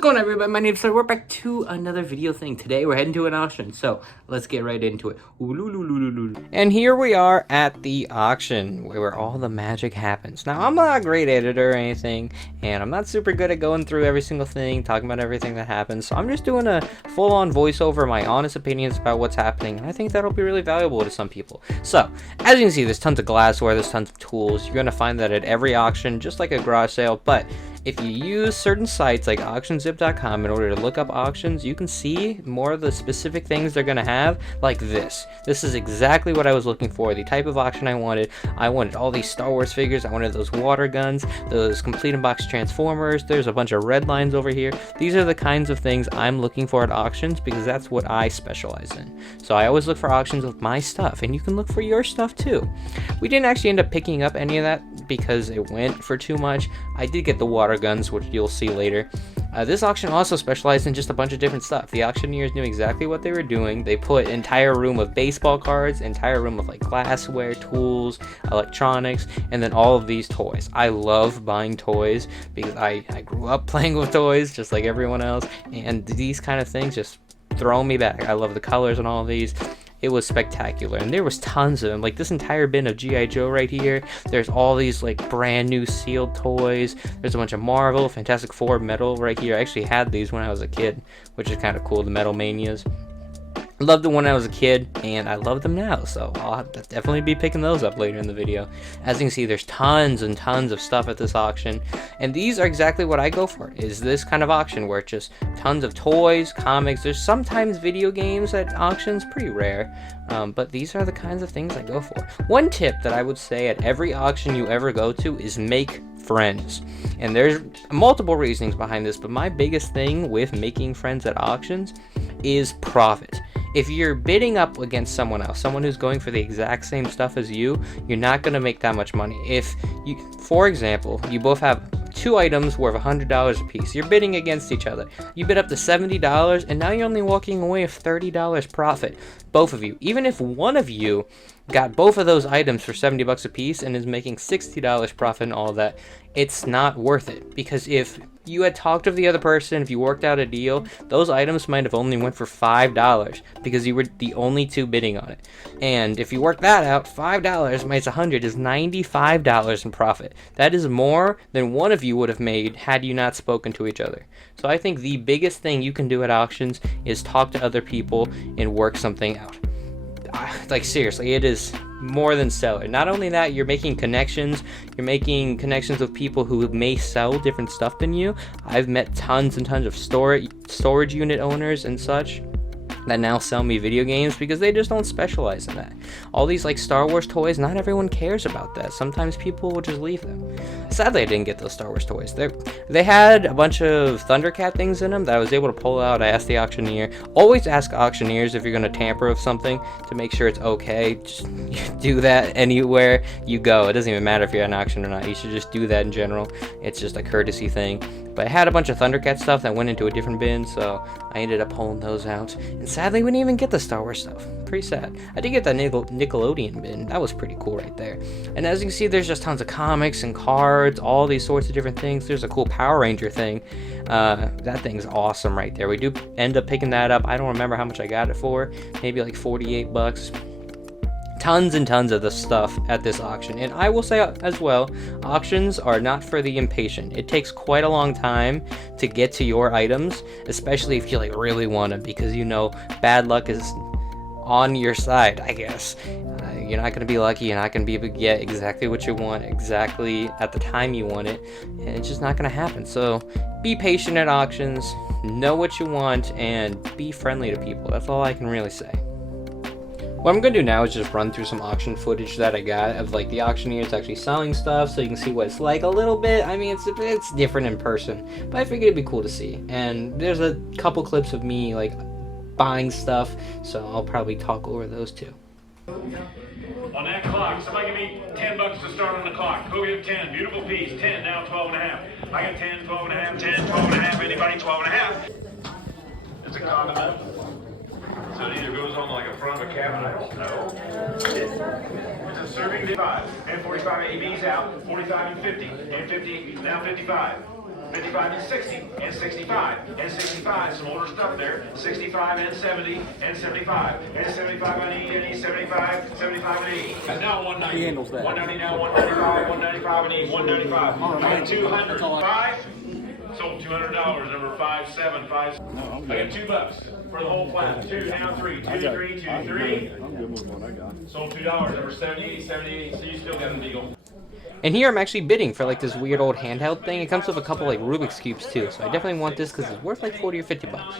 What's going on, everybody? My name's Sir. We're back to another video thing. Today we're heading to an auction, so let's get right into it. And here we are at the auction where all the magic happens. Now, I'm not a great editor or anything, and I'm not super good at going through every single thing, talking about everything that happens, so I'm just doing a full-on voiceover, my honest opinions about what's happening, and I think that'll be really valuable to some people. So, as you can see, there's tons of glassware, there's tons of tools. You're going to find that at every auction, just like a garage sale, but if you use certain sites like auctionzip.com in order to look up auctions, you can see more of the specific things they're going to have, like this. This is exactly what I was looking for, the type of auction I wanted. I wanted all these Star Wars figures, I wanted those water guns, those complete in-box Transformers, there's a bunch of red lines over here. These are the kinds of things I'm looking for at auctions because that's what I specialize in. So I always look for auctions with my stuff, and you can look for your stuff too. We didn't actually end up picking up any of that because it went for too much. I did get the water guns, which you'll see later. This auction also specialized in just a bunch of different stuff. The auctioneers knew exactly what they were doing. They put an entire room of baseball cards, entire room of like glassware, tools, electronics, and then all of these toys. I love buying toys because I grew up playing with toys just like everyone else, and these kind of things just throw me back. I love the colors on all of these. It was spectacular, and there was tons of them. Like this entire bin of G.I. Joe right here. There's all these like brand new sealed toys. There's a bunch of Marvel, Fantastic Four metal right here. I actually had these when I was a kid, which is kind of cool, the Metal Manias. Loved them when I was a kid, and I love them now, so I'll definitely be picking those up later in the video. As you can see, there's tons and tons of stuff at this auction, and these are exactly what I go for, is this kind of auction where it's just tons of toys, comics. There's sometimes video games at auctions, pretty rare, but these are the kinds of things I go for. One tip that I would say at every auction you ever go to is make friends. And there's multiple reasons behind this, but my biggest thing with making friends at auctions is profit. If you're bidding up against someone else, someone who's going for the exact same stuff as you, you're not going to make that much money. If you, for example, you both have two items worth $100 a piece, you're bidding against each other. You bid up to $70, and now you're only walking away with $30 profit, both of you. Even if one of you got both of those items for $70 a piece and is making $60 profit and all of that, it's not worth it. Because if you had talked to the other person, if you worked out a deal, those items might have only went for $5 because you were the only two bidding on it. And if you work that out, $5 minus $100 is $95 in profit. That is more than one of you would have made had you not spoken to each other. So I think the biggest thing you can do at auctions is talk to other people and work something out. Like seriously, it is more than stellar. Not only that, you're making connections with people who may sell different stuff than you. I've met tons and tons of storage unit owners and such that now sell me video games because they just don't specialize in that. All these like Star Wars toys, not everyone cares about that. Sometimes people will just leave them. Sadly, I didn't get those Star Wars toys. They had a bunch of Thundercat things in them that I was able to pull out. I asked the auctioneer. Always ask auctioneers if you're going to tamper with something to make sure it's okay. Just do that anywhere you go. It doesn't even matter if you're at an auction or not. You should just do that in general. It's just a courtesy thing. But I had a bunch of Thundercat stuff that went into a different bin, so I ended up pulling those out. And sadly, we didn't even get the Star Wars stuff. Pretty sad. I did get that Nickelodeon bin. That was pretty cool right there. And as you can see, there's just tons of comics and cards, all these sorts of different things. There's a cool Power Ranger thing. That thing's awesome right there. We do end up picking that up. I don't remember how much I got it for. Maybe like $48. Tons and tons of the stuff at this auction. And I will say as well, auctions are not for the impatient. It takes quite a long time to get to your items, especially if you like really want them, because you know bad luck is on your side, I guess. You're not going to be lucky. You're not going to be able to get exactly what you want exactly at the time you want it, and it's just not going to happen. So be patient at auctions, know what you want, and be friendly to people. That's all I can really say. What I'm going to do now is just run through some auction footage that I got of like the auctioneers actually selling stuff, so you can see what it's like a little bit. I mean, it's different in person, but I figured it'd be cool to see. And there's a couple clips of me like buying stuff, so I'll probably talk over those too. On that clock, somebody give me $10 to start on the clock. Who give 10? Beautiful piece. 10, now 12 and a half. I got 10, 12 and a half, 10, 12 and a half. Anybody 12 and a half? It's a condiment. So it either goes on like a front of a cabin, I don't know. It's a serving 5 and 45 ABs out, 45 and 50, and 50, now 55. 55 and 60 and 65 and 65. Some older stuff there. 65 and 70 and 75 and 75 and 80 and 80, 75, 75 and 80. And now 190. He handles that. 190 now, 195, 195 and 80, 195. All right. I got 200. That's all Sold $200, number 575. I got $2 for the whole flat. 2, now 3, 2, 3, 2, 3. I'm good with what I got. Sold $2, number 70, 78. So you still got a deal. And here I'm actually bidding for like this weird old handheld thing. It comes with a couple like Rubik's Cubes too, so I definitely want this because it's worth like 40 or 50 bucks.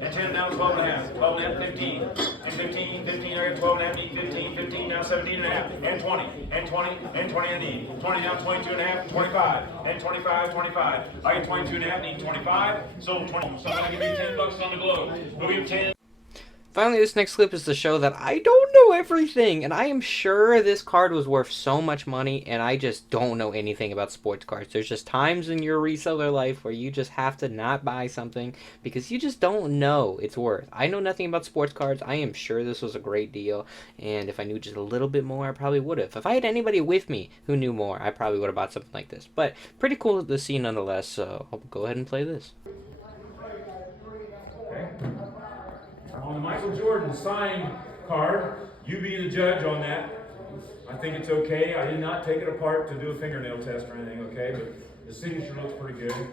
And 10 now, 12 and a half, 12 and a half, 15, and 15, 15, I got 12 and a half, need 15, 15, now 17 and a half, and 20, and 20, and 20 I need, 20 now, 22 and a half, 25, and 25, 25, I got 22 and a half, need 25, so 20, somebody give me $10 on the globe, we'll give 10. Finally, this next clip is to show that I don't know everything, and I am sure this card was worth so much money, and I just don't know anything about sports cards. There's just times in your reseller life where you just have to not buy something because you just don't know it's worth. I know nothing about sports cards. I am sure this was a great deal, and if I knew just a little bit more, I probably would have. If I had anybody with me who knew more, I probably would have bought something like this. But pretty cool to see nonetheless, so I'll go ahead and play this. On the Michael Jordan signed card, you be the judge on that. I think it's okay. I did not take it apart to do a fingernail test or anything, okay? But the signature looks pretty good.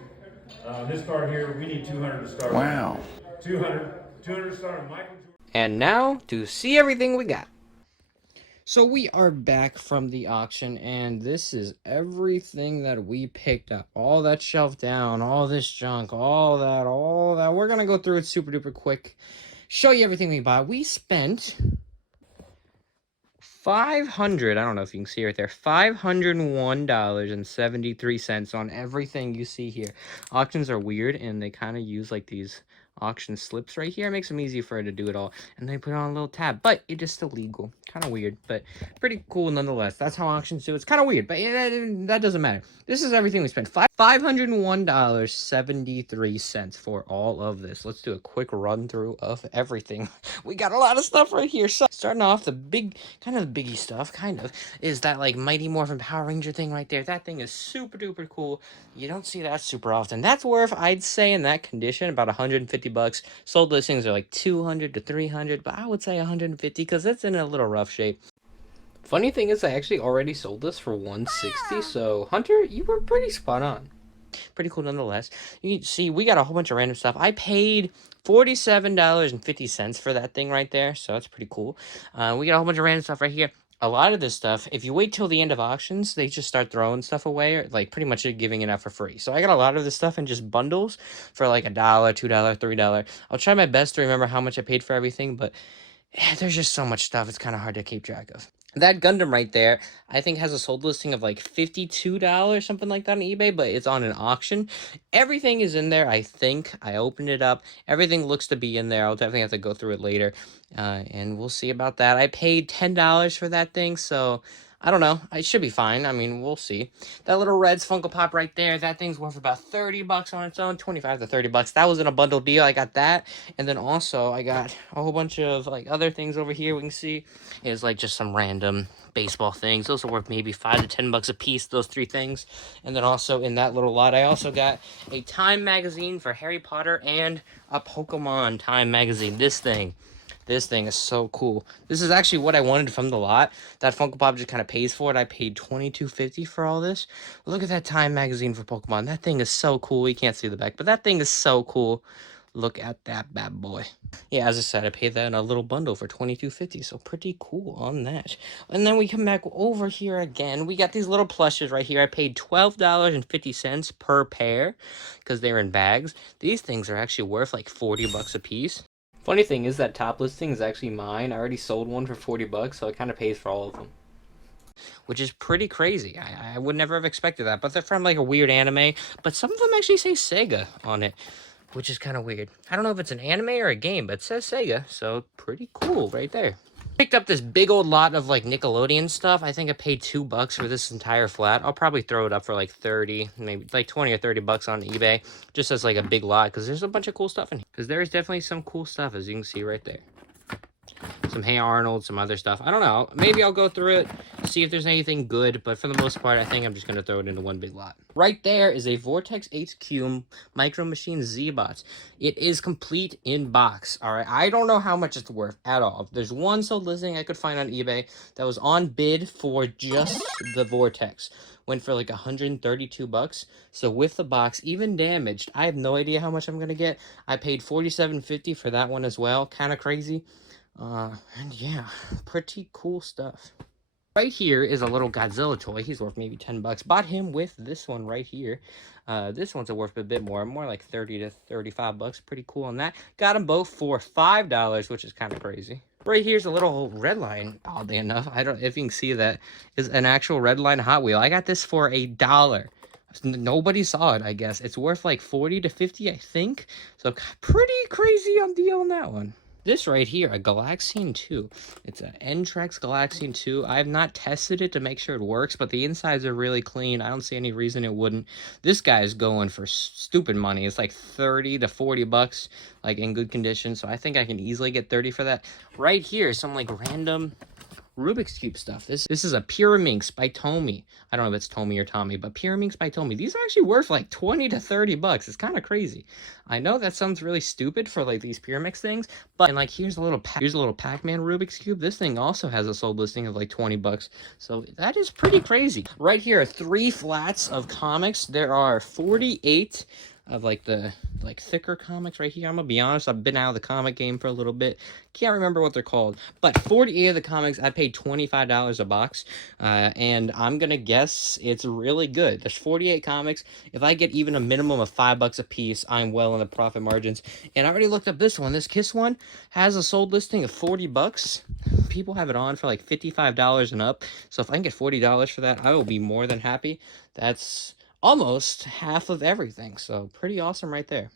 This card here, we need 200 to start. Wow. 200 to start on Michael Jordan. And now to see everything we got. So we are back from the auction, and this is everything that we picked up. All that shelved down, all this junk, all that. We're going to go through it super duper quick. Show you everything we bought. We spent $500, I don't know if you can see right there, $501.73 on everything you see here. Auctions are weird, and they kind of use like these auction slips right here. It makes them easy for her to do it all, and they put it on a little tab, but it is still legal. Kind of weird, but pretty cool nonetheless. That's how auctions do. It's kind of weird, but that doesn't matter. This is everything we spent. $501.73 for all of this. Let's do a quick run through of everything. We got a lot of stuff right here. So starting off, the big, kind of the biggie stuff, is that like Mighty Morphin Power Ranger thing right there. That thing is super duper cool. You don't see that super often. That's worth, I'd say, in that condition, about 150 bucks. Sold listings are like 200 to 300, but I would say 150 because it's in a little rough shape. Funny thing is, I actually already sold this for 160, so Hunter, you were pretty spot on. Pretty cool nonetheless. You see, we got a whole bunch of random stuff. I paid $47.50 for that thing right there, so that's pretty cool. We got a whole bunch of random stuff right here. A lot of this stuff, if you wait till the end of auctions, they just start throwing stuff away, or like pretty much giving it out for free. So I got a lot of this stuff in just bundles for like $1, $2, $3. I'll try my best to remember how much I paid for everything, but there's just so much stuff, it's kind of hard to keep track of. That Gundam right there, I think has a sold listing of like $52, something like that on eBay, but it's on an auction. Everything is in there, I think. I opened it up. Everything looks to be in there. I'll definitely have to go through it later, and we'll see about that. I paid $10 for that thing, so I don't know. It should be fine. I mean, we'll see. That little Reds Funko Pop right there, that thing's worth about 30 bucks on its own, 25 to 30 bucks. That was in a bundle deal. I got that. And then also I got a whole bunch of like other things over here we can see. It's like just some random baseball things. Those are worth maybe 5 to 10 bucks a piece, those 3 things. And then also in that little lot, I also got a Time magazine for Harry Potter and a Pokemon Time magazine. This thing is so cool. This is actually what I wanted from the lot. That Funko Pop just kind of pays for it. I paid $22.50 for all this. Look at that Time magazine for Pokemon. That thing is so cool. You can't see the back, but that thing is so cool. Look at that bad boy. Yeah, as I said, I paid that in a little bundle for $22.50, so pretty cool on that. And then we come back over here again. We got these little plushes right here. I paid $12.50 per pair because they're in bags. These things are actually worth like 40 bucks a piece. Funny thing is that top listing is actually mine. I already sold one for 40 bucks, so it kind of pays for all of them. Which is pretty crazy. I would never have expected that, but they're from like a weird anime. But some of them actually say Sega on it, which is kind of weird. I don't know if it's an anime or a game, but it says Sega, so pretty cool right there. Picked up this big old lot of like Nickelodeon stuff. I think I paid $2 for this entire flat. I'll probably throw it up for like 30, maybe like 20 or 30 bucks on eBay, just as like a big lot, because there's a bunch of cool stuff in here. Because there's definitely some cool stuff, as you can see right there. some Hey Arnold, some other stuff. I don't know. Maybe I'll go through it, see if there's anything good. But for the most part, I think I'm just going to throw it into one big lot. Right there is a Vortex HQ Micro Machine Z-Bots. It is complete in box. All right. I don't know how much it's worth at all. There's one sold listing I could find on eBay that was on bid for just the Vortex. Went for like 132 bucks. So with the box, even damaged, I have no idea how much I'm going to get. I paid $47.50 for that one as well. Kind of crazy. And yeah, pretty cool stuff. Right here is a little Godzilla toy. He's worth maybe 10 bucks. Bought him with this one right here. This one's worth a bit more like 30 to 35 bucks. Pretty cool on that. Got them both for $5, which is kind of crazy. Right here's a little Redline, oddly enough. I don't if you can see that is an actual Redline Hot Wheel. I got this for $1. Nobody saw it, I guess. It's worth like 40 to 50, I think. So pretty crazy on deal on that one. This right here, a Galaxian 2. It's an N-Trex Galaxian 2. I have not tested it to make sure it works, but the insides are really clean. I don't see any reason it wouldn't. This guy is going for stupid money. It's like 30 to 40 bucks, like in good condition. So I think I can easily get 30 for that. Right here, some like random Rubik's Cube stuff. This is a Pyraminx by Tomy. I don't know if it's Tomy or Tommy, but Pyraminx by Tomy. These are actually worth like 20 to 30 bucks. It's kind of crazy. I know that sounds really stupid for like these Pyraminx things, but and like here's a little Pac-Man Rubik's Cube. This thing also has a sold listing of like 20 bucks. So that is pretty crazy. Right here are 3 flats of comics. There are 48 of like the thicker comics right here. I'm gonna be honest, I've been out of the comic game for a little bit, can't remember what they're called, but 48 of the comics I paid $25 a box, and I'm gonna guess it's really good. There's 48 comics. If I get even a minimum of $5 a piece, I'm well in the profit margins. And I already looked up this one. This Kiss one has a sold listing of 40 bucks. People have it on for like $55 and up, so if I can get $40 for that, I will be more than happy. That's almost half of everything, so pretty awesome right there.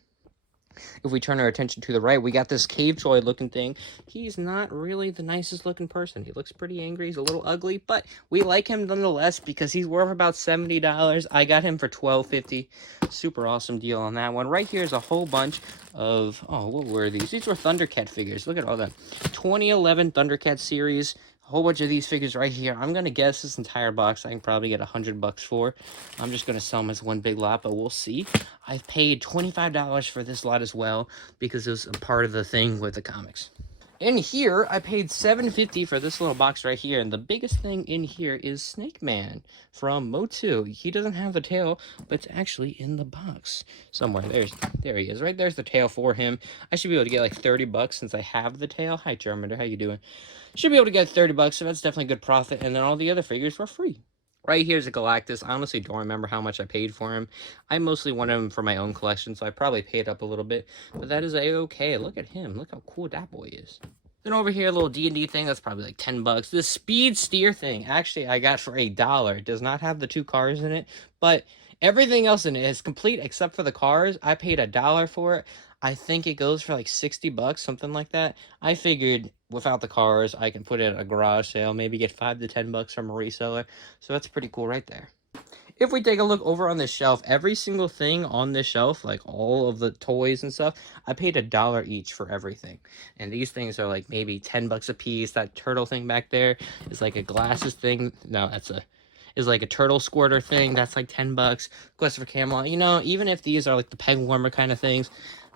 If we turn our attention to the right, we got this Cave Toy looking thing. He's not really the nicest looking person. He looks pretty angry. He's a little ugly, but we like him nonetheless because he's worth about $70. I got him for $12.50. Super awesome deal on that one. Right here is a whole bunch of, oh, what were these? These were Thundercat figures. Look at all that. 2011 Thundercat series. Whole bunch of these figures right here. I'm gonna guess this entire box I can probably get 100 bucks for. I'm just gonna sell them as one big lot, but we'll see. I've paid $25 for this lot as well because it was a part of the thing with the comics. In here, I paid $7.50 for this little box right here, and the biggest thing in here is Snake Man from Motu. He doesn't have the tail, but it's actually in the box somewhere. There he is. Right there's the tail for him. I should be able to get like 30 bucks since I have the tail. Hi, Charmander. How you doing? Should be able to get 30 bucks, so that's definitely good profit. And then all the other figures were free. Right here's a Galactus. I honestly don't remember how much I paid for him. I mostly wanted him for my own collection, so I probably paid up a little bit. But that is a-okay. Look at him. Look how cool that boy is. Then over here, a little D&D thing. That's probably like 10 bucks. This Speed Steer thing, actually, I got for $1. It does not have the 2 cars in it, but everything else in it is complete except for the cars. I paid $1 for it. I think it goes for like 60 bucks, something like that. I figured without the cars, I can put it at a garage sale, maybe get 5 to 10 bucks from a reseller. So that's pretty cool right there. If we take a look over on this shelf, every single thing on this shelf, like all of the toys and stuff, I paid $1 each for everything. And these things are like maybe 10 bucks a piece. That turtle thing back there is like a glasses thing. No, is like a turtle squirter thing. That's like 10 bucks. Quest for Camelot. You know, even if these are like the peg warmer kind of things,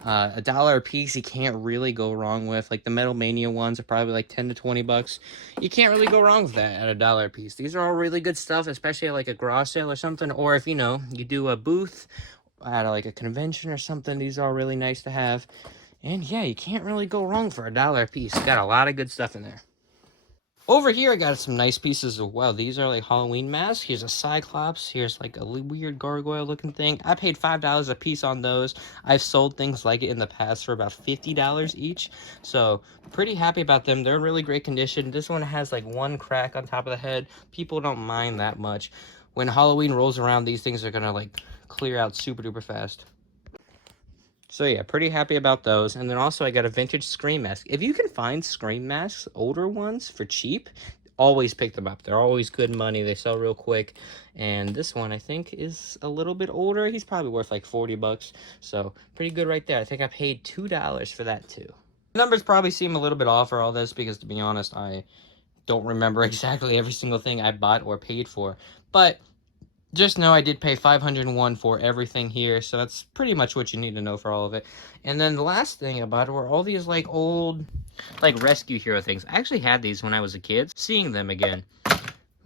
$1 a piece you can't really go wrong with. Like the Metal Mania ones are probably like 10 to 20 bucks. You can't really go wrong with that at $1 a piece. These are all really good stuff, especially at like a garage sale or something, or if you know you do a booth at like a convention or something. These are all really nice to have. And yeah, you can't really go wrong for $1 a piece. Got a lot of good stuff in there. Over here, I got some nice pieces as well. These are like Halloween masks. Here's a Cyclops. Here's like a weird gargoyle looking thing. I paid $5 a piece on those. I've sold things like it in the past for about $50 each. So pretty happy about them. They're in really great condition. This one has like 1 crack on top of the head. People don't mind that much. When Halloween rolls around, these things are gonna like clear out super duper fast. So yeah, pretty happy about those. And then also I got a vintage Scream mask. If you can find Scream masks, older ones, for cheap, always pick them up. They're always good money. They sell real quick. And this one I think is a little bit older. He's probably worth like 40 bucks. So pretty good right there. I think I paid $2 for that too. Numbers probably seem a little bit off for all this because, to be honest, I don't remember exactly every single thing I bought or paid for. But just know I did pay 501 for everything here, so that's pretty much what you need to know for all of it. And then the last thing about it were all these, like, old, like, Rescue Hero things. I actually had these when I was a kid. Seeing them again.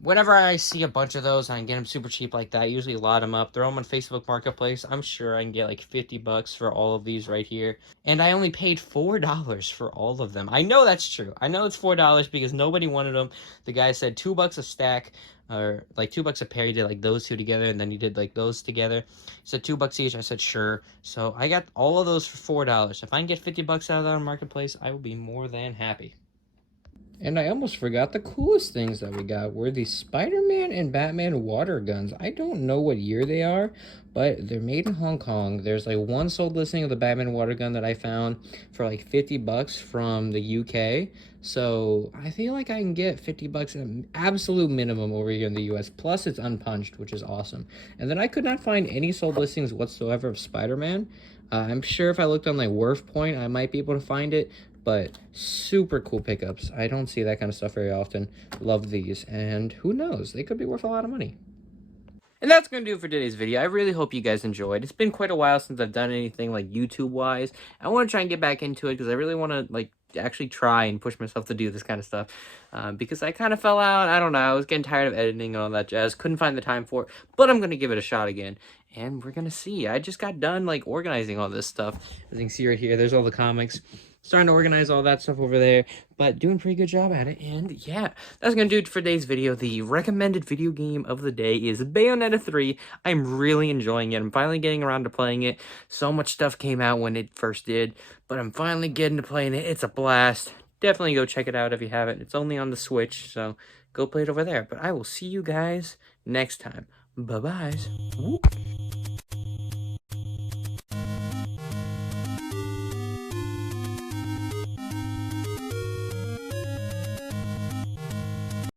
Whenever I see a bunch of those, I can get them super cheap like that. I usually lot them up. Throw them on Facebook Marketplace. I'm sure I can get like 50 bucks for all of these right here. And I only paid $4 for all of them. I know that's true. I know it's $4 because nobody wanted them. The guy said $2 a stack, or like $2 a pair. He did like those two together, and then he did like those together. He said $2 each. I said sure. So I got all of those for $4. If I can get 50 bucks out of that on Marketplace, I will be more than happy. And I almost forgot the coolest things that we got were the Spider-Man and Batman water guns. I don't know what year they are, but they're made in Hong Kong. There's like one sold listing of the Batman water gun that I found for like 50 bucks from the UK. So I feel like I can get 50 bucks at an absolute minimum over here in the US. Plus it's unpunched, which is awesome. And then I could not find any sold listings whatsoever of Spider-Man. I'm sure if I looked on like Worth Point, I might be able to find it. But super cool pickups. I don't see that kind of stuff very often. Love these. And who knows? They could be worth a lot of money. And that's going to do it for today's video. I really hope you guys enjoyed. It's been quite a while since I've done anything like YouTube-wise. I want to try and get back into it because I really want to like actually try and push myself to do this kind of stuff. Because I kind of fell out. I don't know. I was getting tired of editing and all that jazz. Couldn't find the time for it. But I'm going to give it a shot again. And we're going to see. I just got done like organizing all this stuff. As you can see right here, there's all the comics. Starting to organize all that stuff over there, but doing a pretty good job at it. And yeah, that's gonna do it for today's video. The recommended video game of the day is Bayonetta 3. I'm really enjoying it. I'm finally getting around to playing it. So much stuff came out when it first did, but I'm finally getting to playing it. It's a blast. Definitely go check it out if you haven't. It's only on the Switch, so go play it over there. But I will see you guys next time. Bye-bye.